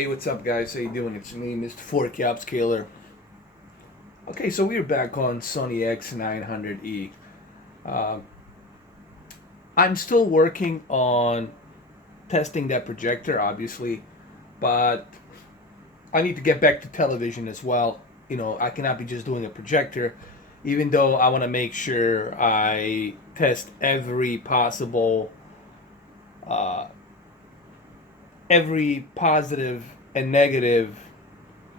Hey, what's up, guys? How you doing? It's me, Mr. 4K Upscaler. Okay, so we're back on Sony X900e. Uh, I'm still working on testing that projector, obviously, but I need to get back to television as well. You know, I cannot be just doing a projector, even though I want to make sure I test uh, every positive and negative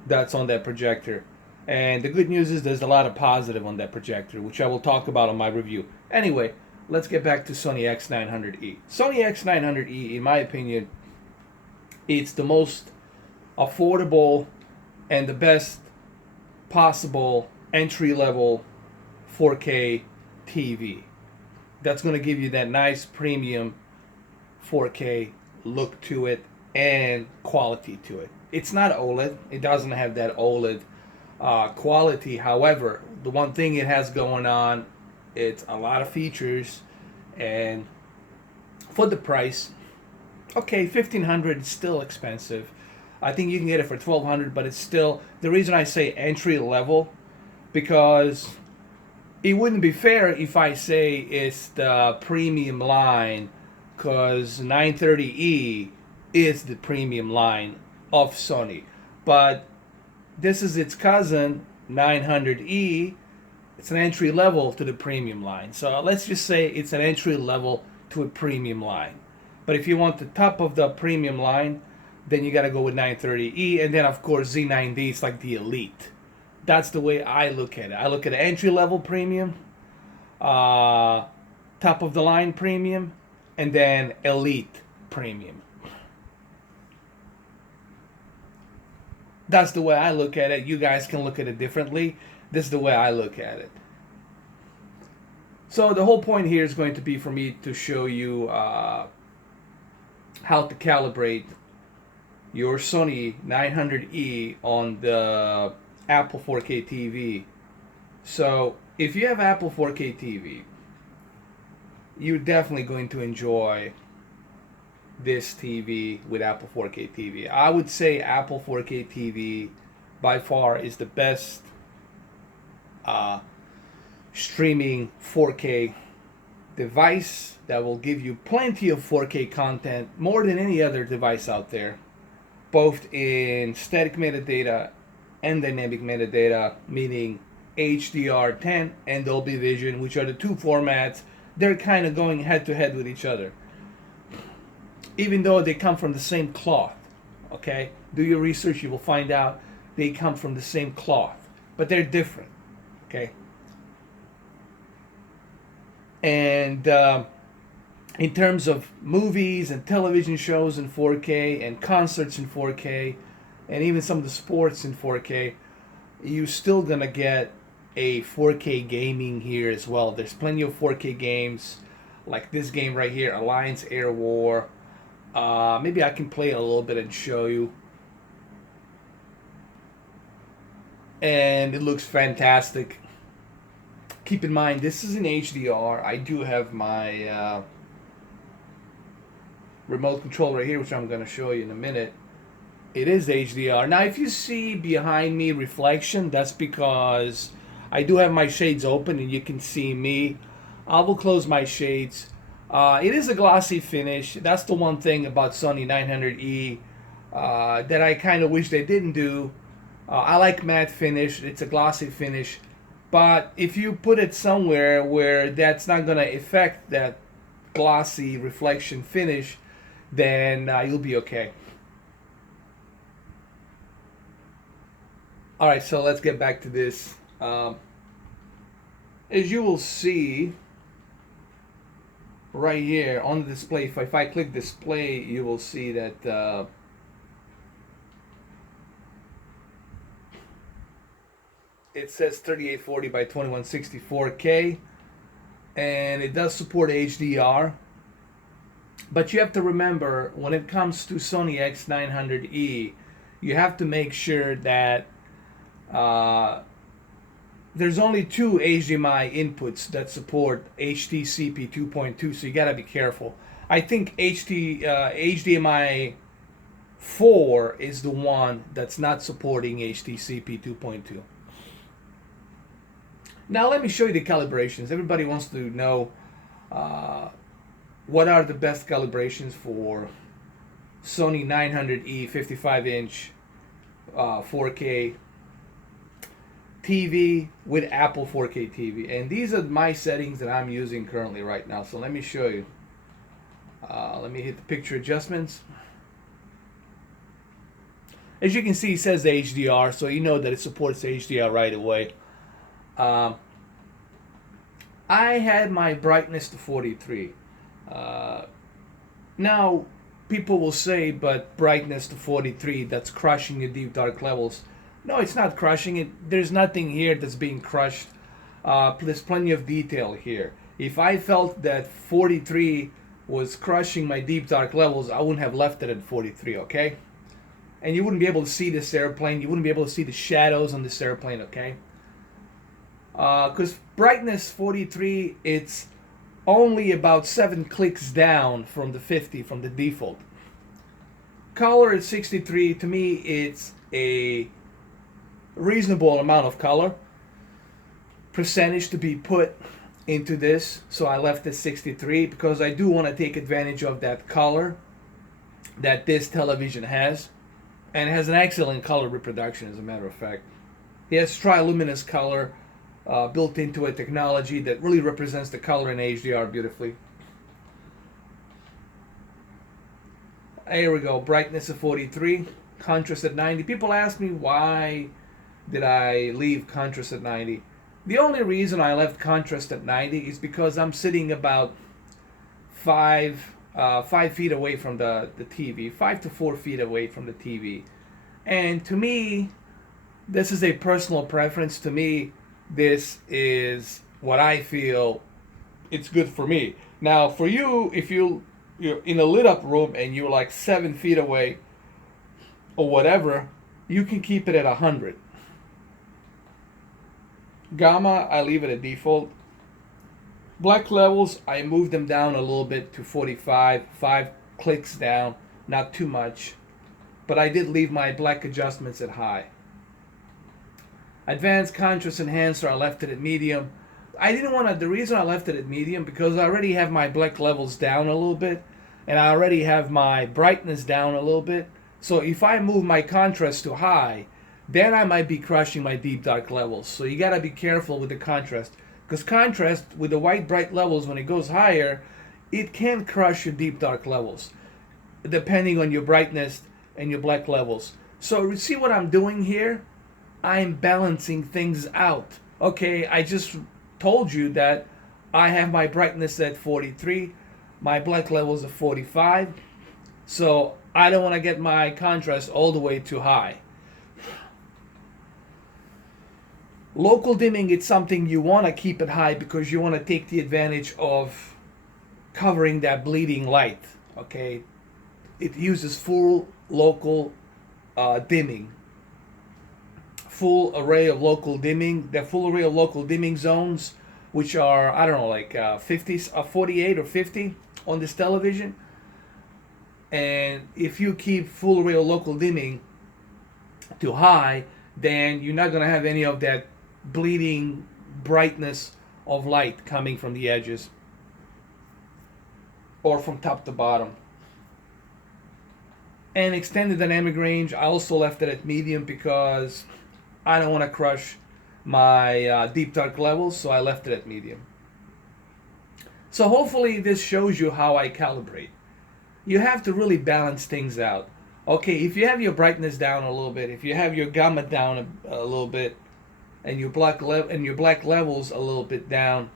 that's on that projector. And the good news is there's a lot of positive on that projector, which I will talk about on my review. Anyway, let's get back to Sony X900e. Sony X900e, in my opinion, it's the most affordable and the best possible entry-level 4K TV. That's going to give you that nice premium 4K look to it and quality to it. It's not OLED. It doesn't have that OLED quality. However, the one thing it has going on, it's a lot of features, and for the price, okay, $1,500 is still expensive. I think you can get it for $1,200, but it's still, the reason I say entry level, because it wouldn't be fair if I say it's the premium line, because 930e is the premium line of Sony. But this is its cousin, 900e. It's an entry level to the premium line. So let's just say it's an entry level to a premium line. But if you want the top of the premium line, then you got to go with 930e. And then, of course, Z9D is like the elite. That's the way I look at it. I look at entry level premium, top of the line premium, and then elite premium. That's the way I look at it. You guys can look at it differently. This is the way I look at it. So the whole point here is going to be for me to show you how to calibrate your Sony 900e on the Apple 4K TV. So if you have Apple 4K TV, you're definitely going to enjoy this TV with Apple 4K TV. I would say Apple 4K TV by far is the best streaming 4K device that will give you plenty of 4K content, more than any other device out there, both in static metadata and dynamic metadata, meaning HDR10 and Dolby Vision, which are the two formats. They're kind of going head to head with each other, even though they come from the same cloth. Okay, do your research, you will find out they come from the same cloth, but they're different. Okay, and in terms of movies and television shows in 4K and concerts in 4K and even some of the sports in 4K, you're still gonna get a 4K gaming here as well. There's plenty of 4K games like this game right here, Alliance Air War. Maybe I can play it a little bit and show you. And it looks fantastic. Keep in mind, this is an HDR. I do have my remote control right here, which I'm going to show you in a minute. It is HDR. Now, if you see behind me reflection, that's because I do have my shades open and you can see me. I will close my shades. It is a glossy finish. That's the one thing about Sony 900e that I kind of wish they didn't do. I like matte finish. It's a glossy finish. But if you put it somewhere where that's not going to affect that glossy reflection finish, then you'll be okay. Alright, so let's get back to this. As you will see right here on the display, if I click display, you will see that it says 3840 by 2160 4K, and it does support HDR. But you have to remember, when it comes to Sony X900e, you have to make sure that there's only two HDMI inputs that support HDCP 2.2, so you gotta be careful. I think HDMI 4 is the one that's not supporting HDCP 2.2. Now let me show you the calibrations. Everybody wants to know what are the best calibrations for Sony 900e 55-inch 4K TV with Apple 4K TV. And these are my settings that I'm using currently right now. So let me show you. Let me hit the picture adjustments. As you can see, it says HDR, so you know that it supports HDR right away. I had my brightness to 43. Now, people will say, but brightness to 43, that's crushing the deep dark levels. No, it's not crushing it. There's nothing here that's being crushed. There's plenty of detail here. If I felt that 43 was crushing my deep dark levels, I wouldn't have left it at 43, okay? And you wouldn't be able to see this airplane. You wouldn't be able to see the shadows on this airplane, okay? Because brightness 43, it's only about 7 clicks down from the 50, from the default. Color is 63. To me, it's a reasonable amount of color percentage to be put into this. So I left it 63 because I do want to take advantage of that color that this television has. And it has an excellent color reproduction, as a matter of fact. It has triluminous color built into a technology that really represents the color in HDR beautifully. Here we go, brightness of 43, contrast at 90. People ask me why did I leave contrast at 90. The only reason I left contrast at 90 is because I'm sitting about 5 feet away from the TV, 5 to 4 feet away from the TV. And to me, this is a personal preference. To me, this is what I feel it's good for me. Now, for you, if you're in a lit up room and you're like 7 feet away or whatever, you can keep it at 100. Gamma, I leave it at default. Black levels, I move them down a little bit to 45, 5 clicks down, not too much. But I did leave my black adjustments at high. Advanced contrast enhancer, I left it at medium. I didn't want to, the reason I left it at medium, because I already have my black levels down a little bit, and I already have my brightness down a little bit. So if I move my contrast to high, then I might be crushing my deep dark levels. So you gotta be careful with the contrast. Because contrast with the white bright levels, when it goes higher, it can crush your deep dark levels, depending on your brightness and your black levels. So you see what I'm doing here? I'm balancing things out. Okay, I just told you that I have my brightness at 43, my black levels at 45. So I don't want to get my contrast all the way too high. Local dimming, it's something you want to keep it high because you want to take the advantage of covering that bleeding light. Okay, it uses full local dimming, full array of local dimming. The full array of local dimming zones, which are, I don't know, like 48 or 50 on this television. And if you keep full array of local dimming to high, then you're not going to have any of that bleeding brightness of light coming from the edges or from top to bottom. And extended dynamic range, I also left it at medium because I don't want to crush my deep dark levels, so I left it at medium. So hopefully this shows you how I calibrate. You have to really balance things out. Okay, if you have your brightness down a little bit, if you have your gamma down a little bit, and your black levels a little bit down,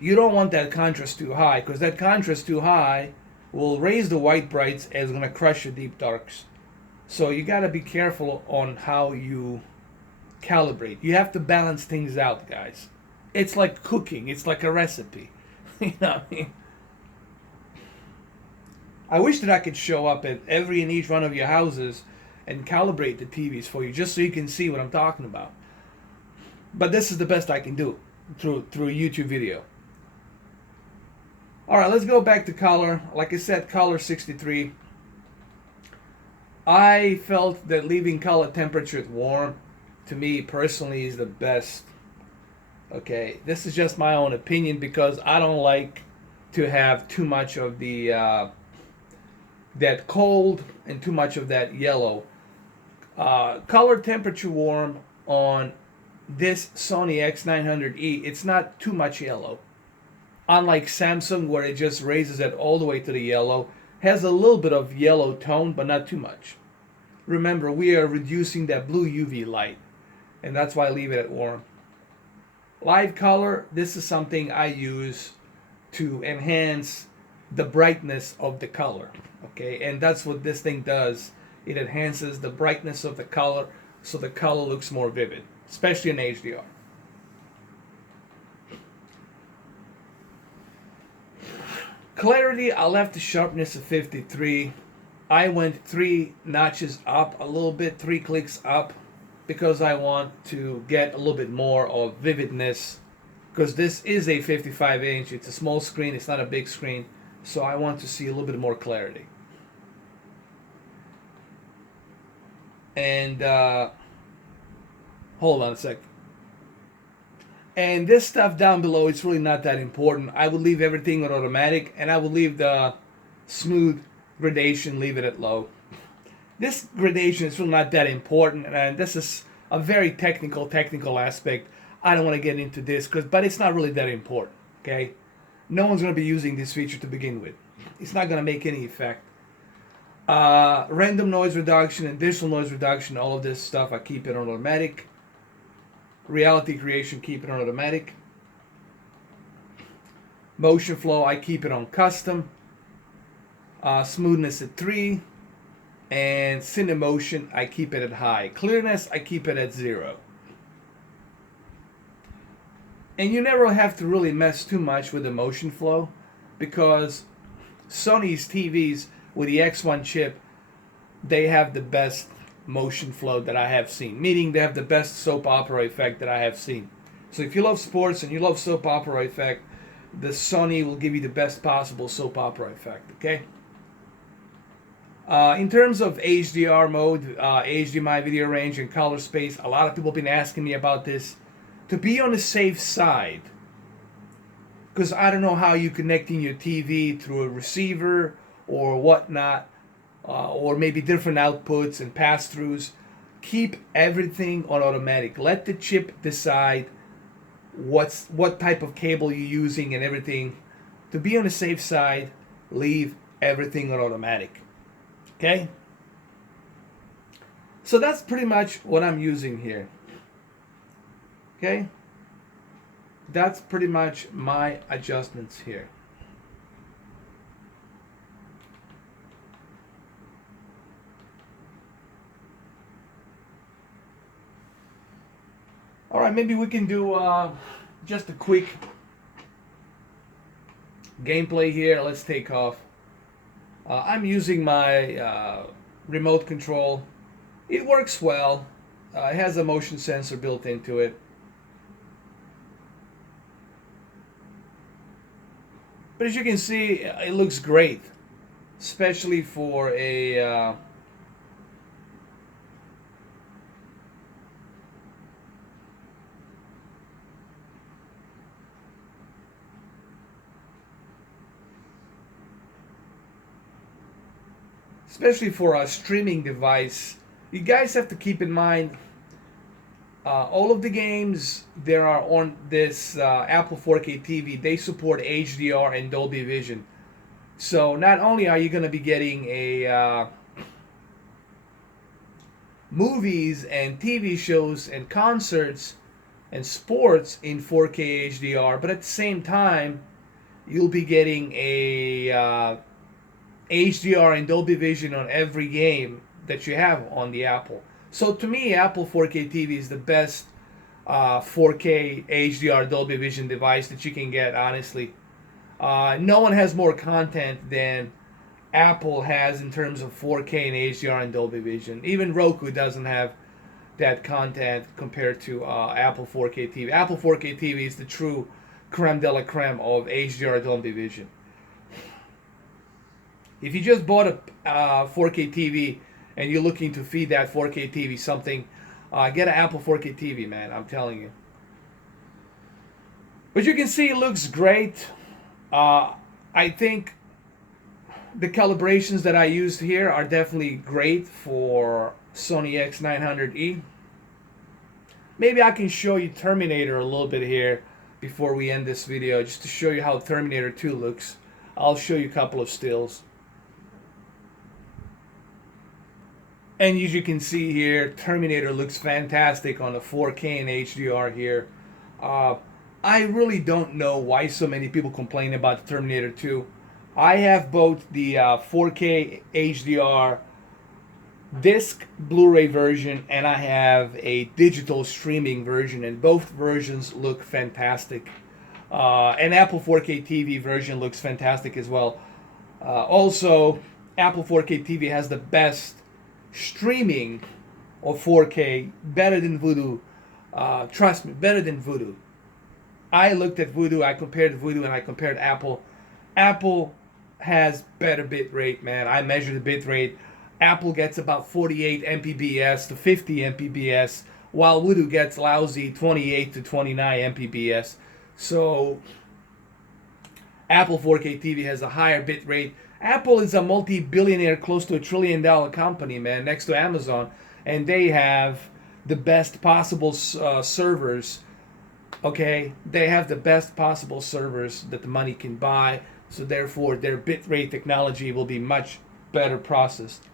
you don't want that contrast too high, because that contrast too high will raise the white brights and it's going to crush your deep darks. So you got to be careful on how you calibrate. You have to balance things out, guys. It's like cooking. It's like a recipe. You know what I mean? I wish that I could show up at every and each one of your houses and calibrate the TVs for you, just so you can see what I'm talking about. But this is the best I can do through a YouTube video. All right, let's go back to color. Like I said, color 63. I felt that leaving color temperature at warm, to me personally, is the best. Okay, this is just my own opinion because I don't like to have too much of the that cold and too much of that yellow. Color temperature warm on this Sony X900e, it's not too much yellow. Unlike Samsung, where it just raises it all the way to the yellow, has a little bit of yellow tone, but not too much. Remember, we are reducing that blue UV light, and that's why I leave it at warm. Live color, this is something I use to enhance the brightness of the color. Okay, and that's what this thing does. It enhances the brightness of the color so the color looks more vivid, especially in HDR. Clarity, I left the sharpness of 53. I went 3 notches up a little bit, 3 clicks up, because I want to get a little bit more of vividness, because this is a 55 inch, it's a small screen, it's not a big screen, so I want to see a little bit more clarity. And hold on a sec. And this stuff down below, it's really not that important. I would leave everything on automatic, and I would leave the smooth gradation, leave it at low. This gradation is really not that important, and this is a very technical aspect. I don't want to get into this, but it's not really that important, okay? No one's going to be using this feature to begin with. It's not going to make any effect. Random noise reduction and digital noise reduction, all of this stuff, I keep it on automatic. Reality creation, keep it on automatic. Motion flow, I keep it on custom. Smoothness at 3. And Cinemotion, I keep it at high. Clearness, I keep it at 0. And you never have to really mess too much with the motion flow, because Sony's TVs with the X1 chip, they have the best motion flow that I have seen. Meaning they have the best soap opera effect that I have seen. So if you love sports and you love soap opera effect, the Sony will give you the best possible soap opera effect, okay? In terms of HDR mode, HDMI video range and color space, a lot of people have been asking me about this. To be on the safe side, because I don't know how you're connecting your TV through a receiver or whatnot, or maybe different outputs and pass-throughs, keep everything on automatic. Let the chip decide what type of cable you're using and everything. To be on the safe side, leave everything on automatic. Okay? So that's pretty much what I'm using here. Okay? That's pretty much my adjustments here. Alright, maybe we can do just a quick gameplay here. Let's take off. I'm using my remote control. It works well. It has a motion sensor built into it. But as you can see, it looks great, especially for a streaming device. You guys have to keep in mind, all of the games there are on this Apple 4K TV, they support HDR and Dolby Vision. So not only are you going to be getting a movies and TV shows and concerts and sports in 4K HDR, but at the same time you'll be getting a HDR and Dolby Vision on every game that you have on the Apple. So to me, Apple 4K TV is the best 4K HDR Dolby Vision device that you can get, honestly. No one has more content than Apple has in terms of 4K and HDR and Dolby Vision. Even Roku doesn't have that content compared to Apple 4K TV. Apple 4K TV is the true creme de la creme of HDR Dolby Vision. If you just bought a 4K TV and you're looking to feed that 4K TV something, get an Apple 4K TV, man. I'm telling you. But you can see it looks great. I think the calibrations that I used here are definitely great for Sony X900e. Maybe I can show you Terminator a little bit here before we end this video, just to show you how Terminator 2 looks. I'll show you a couple of stills. And as you can see here, Terminator looks fantastic on the 4K and HDR here. I really don't know why so many people complain about the Terminator 2. I have both the 4K HDR disc Blu-ray version, and I have a digital streaming version, and both versions look fantastic. And Apple 4K TV version looks fantastic as well. Also, Apple 4K TV has the best streaming of 4K, better than Vudu. Trust me, better than Vudu. I looked at Vudu, I compared Vudu, and I compared Apple. Apple has better bit rate, man. I measured the bit rate. Apple gets about 48 Mbps to 50 Mbps, while Vudu gets lousy 28 to 29 Mbps. So Apple 4K TV has a higher bit rate. Apple is a multi-billionaire, close to $1 trillion company, man, next to Amazon, and they have the best possible servers. Okay, they have the best possible servers that the money can buy, so therefore their bitrate technology will be much better processed.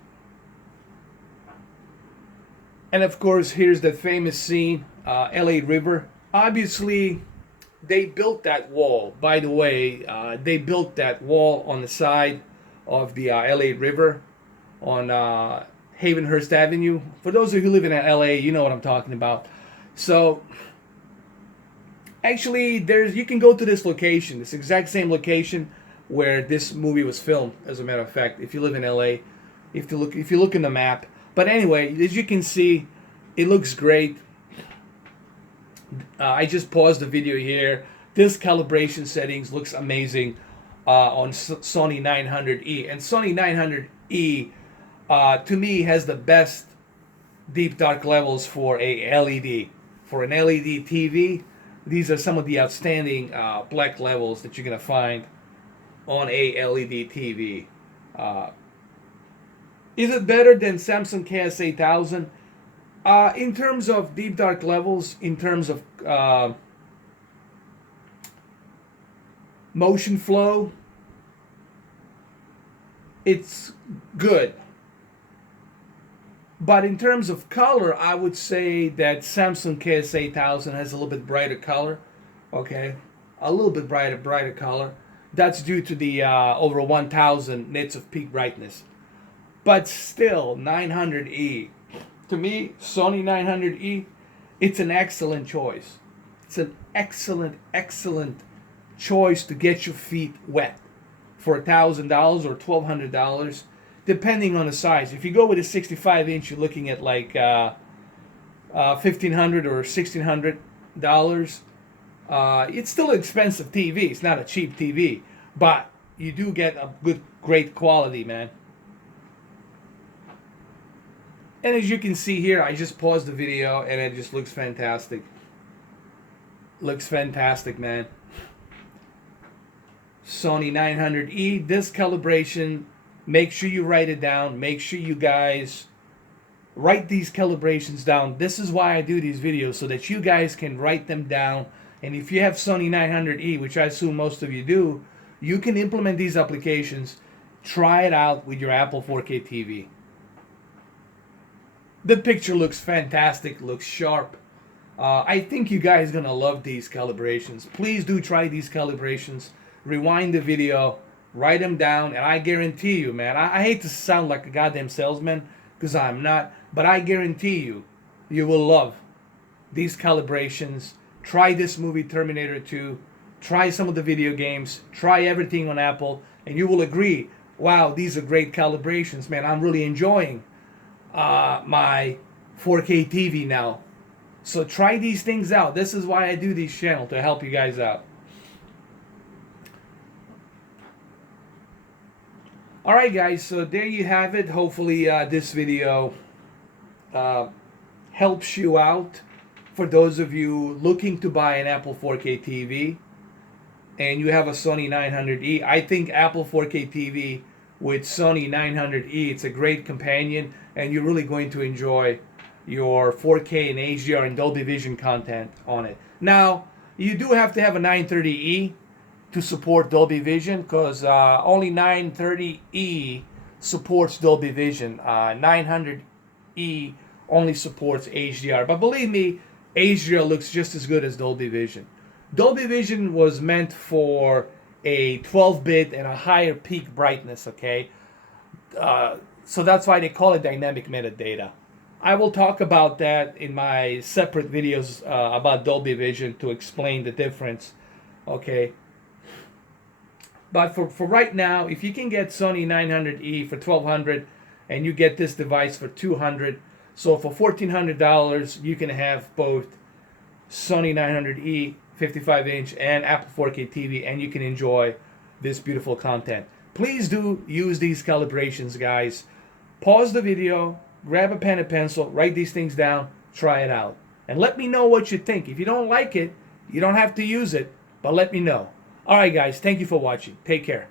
And of course, here's the famous scene, LA River. Obviously, they built that wall. By the way, they built that wall on the side of the LA River on Havenhurst Avenue. For those of you who live in LA, you know what I'm talking about. So actually, you can go to this location, this exact same location where this movie was filmed, as a matter of fact, if you live in LA, if you look in the map. But anyway, as you can see, it looks great. I just paused the video here. This calibration settings looks amazing on Sony 900e. And Sony 900e, to me, has the best deep dark levels for a LED. For an LED TV, these are some of the outstanding black levels that you're going to find on a LED TV. Is it better than Samsung KS8000? In terms of deep dark levels, in terms of motion flow, it's good. But in terms of color, I would say that Samsung KS8000 has a little bit brighter color. Okay, a little bit brighter color. That's due to the over 1,000 nits of peak brightness. But still, 900e. To me, Sony 900e, it's an excellent choice. It's an excellent choice to get your feet wet for $1,000 or $1,200, depending on the size. If you go with a 65-inch, you're looking at like $1,500 or $1,600. It's still an expensive TV. It's not a cheap TV, but you do get a great quality, man. And as you can see here, I just paused the video and it just looks fantastic. Looks fantastic, man. Sony 900e, this calibration, make sure you write it down. Make sure you guys write these calibrations down. This is why I do these videos, so that you guys can write them down. And if you have Sony 900e, which I assume most of you do, you can implement these applications. Try it out with your Apple 4K TV. The picture looks fantastic, looks sharp. I think you guys are going to love these calibrations. Please do try these calibrations. Rewind the video, write them down, and I guarantee you, man, I hate to sound like a goddamn salesman, because I'm not, but I guarantee you, you will love these calibrations. Try this movie, Terminator 2. Try some of the video games. Try everything on Apple, and you will agree, wow, these are great calibrations, man. I'm really enjoying my 4K TV now. So try these things out. This is why I do these channels, to help you guys out. Alright guys, so there you have it. Hopefully this video helps you out. For those of you looking to buy an Apple 4K TV and you have a Sony 900e, I think Apple 4K TV with Sony 900e, it's a great companion, and you're really going to enjoy your 4K and HDR and Dolby Vision content on it. Now, you do have to have a 930e to support Dolby Vision, because only 930e supports Dolby Vision. 900e only supports HDR. But believe me, HDR looks just as good as Dolby Vision. Dolby Vision was meant for a 12-bit and a higher peak brightness, okay? So that's why they call it dynamic metadata. I will talk about that in my separate videos about Dolby Vision to explain the difference, okay? But for right now, if you can get Sony 900e for $1,200 and you get this device for $200, so for $1,400 you can have both Sony 900e 55-inch and Apple 4K TV, and you can enjoy this beautiful content. Please do use these calibrations, guys. Pause the video, grab a pen and pencil, write these things down, try it out, and let me know what you think. If you don't like it, you don't have to use it, but let me know. Alright guys, thank you for watching. Take care.